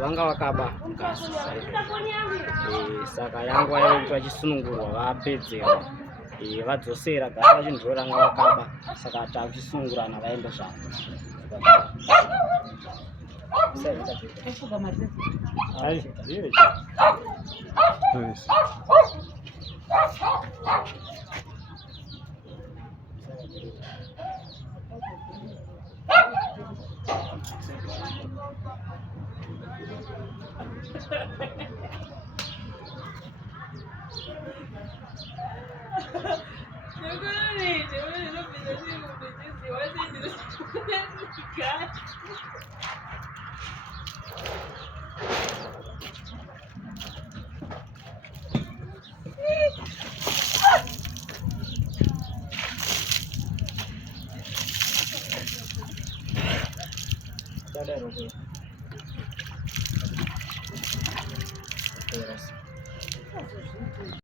vanga vakaba ngazi saka yangu vaitwa chisunungurwa vapedzerwa vadzosera gasi vachinditora ranga vakaba saka takuchisunungurana vaende zvavo. Yes.